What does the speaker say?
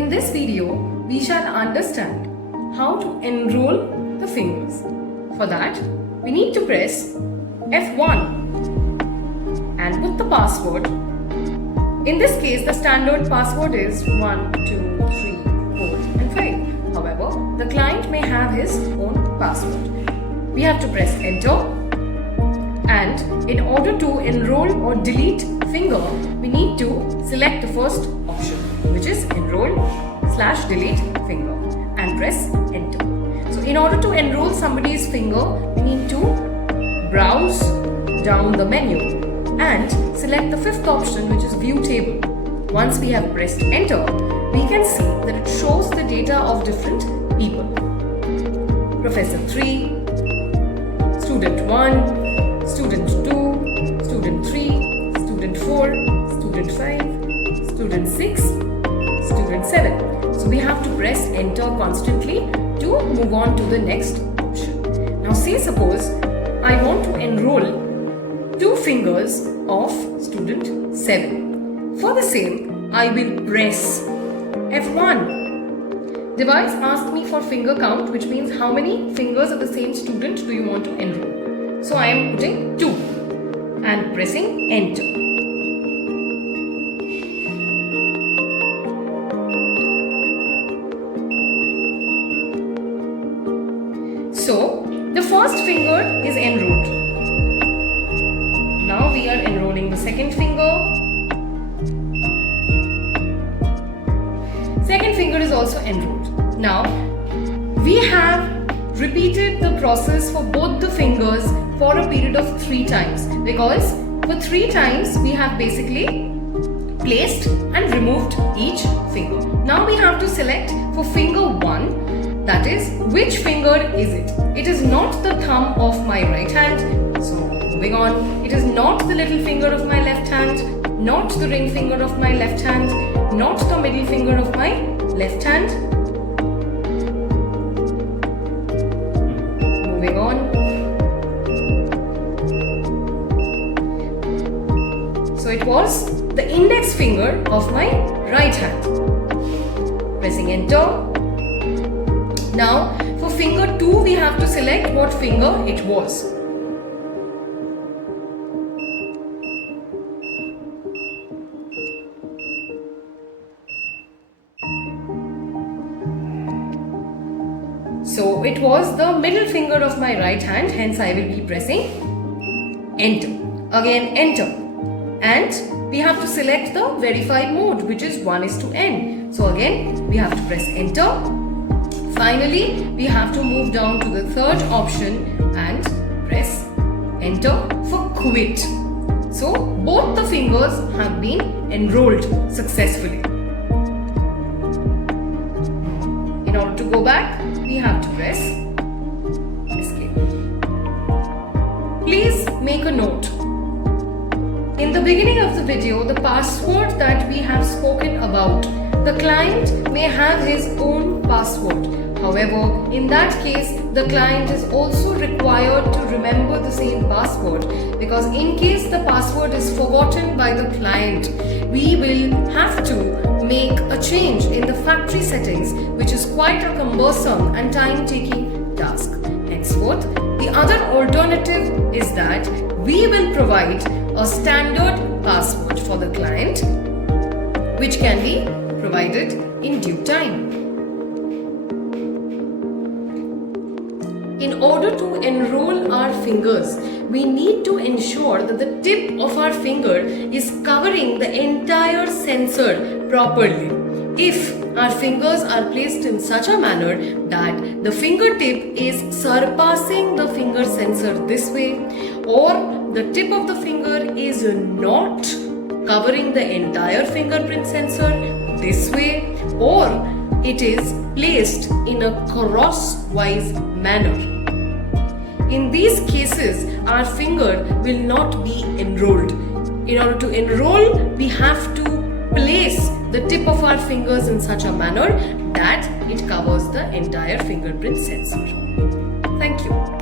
In this video, we shall understand how to enroll the fingers. For that, we need to press F1 and put the password. In this case, the standard password is 1, 2, 3, 4 and 5. However, the client may have his own password. We have to press enter, and in order to enroll or delete finger, we need to select the first option, which is enroll/delete finger, and press enter. So in order to enroll somebody's finger, we need to browse down the menu and select the fifth option, which is view table. Once we have pressed enter, we can see that it shows the data of different people. Professor 3, Student 1, Student 2, Student 3, Student 4, Student 5, Student 6, Student 7. So we have to press enter constantly to move on to the next option. Now say suppose I want to enroll 2 fingers of Student 7. For the same, I will press F1. Device asked me for finger count, which means how many fingers of the same student do you want to enroll. So I am putting 2 and pressing enter. So the first finger is enrolled. Now we are enrolling the second finger. Second finger is also enrolled. Now we have repeated the process for both the fingers for a period of 3 times, because for 3 times we have basically placed and removed each finger. Now we have to select for finger 1, that is, which finger is it? It is not the thumb of my right hand. So moving on, it is not the little finger of my left hand, not the ring finger of my left hand, not the middle finger of my left hand. Moving on. So it was the index finger of my right hand. Pressing enter. Now for finger 2, we have to select what finger it was. So it was the middle finger of my right hand, hence I will be pressing enter. Again enter. And we have to select the verified mode, which is 1:n. So again we have to press enter. Finally, we have to move down to the third option and press enter for quit. So both the fingers have been enrolled successfully. In order to go back, we have to press escape. Please make a note. In the beginning of the video, the password that we have spoken about, the client may have his own password. However, in that case, the client is also required to remember the same password, because in case the password is forgotten by the client, we will have to make a change in the factory settings, which is quite a cumbersome and time-taking task. Henceforth, the other alternative is that we will provide a standard password for the client, which can be provided in due time. In order to enroll our fingers, we need to ensure that the tip of our finger is covering the entire sensor properly. If our fingers are placed in such a manner that the fingertip is surpassing the finger sensor this way, or the tip of the finger is not covering the entire fingerprint sensor this way, or it is placed in a crosswise manner, in these cases, our finger will not be enrolled. In order to enroll, we have to place the tip of our fingers in such a manner that it covers the entire fingerprint sensor. Thank you.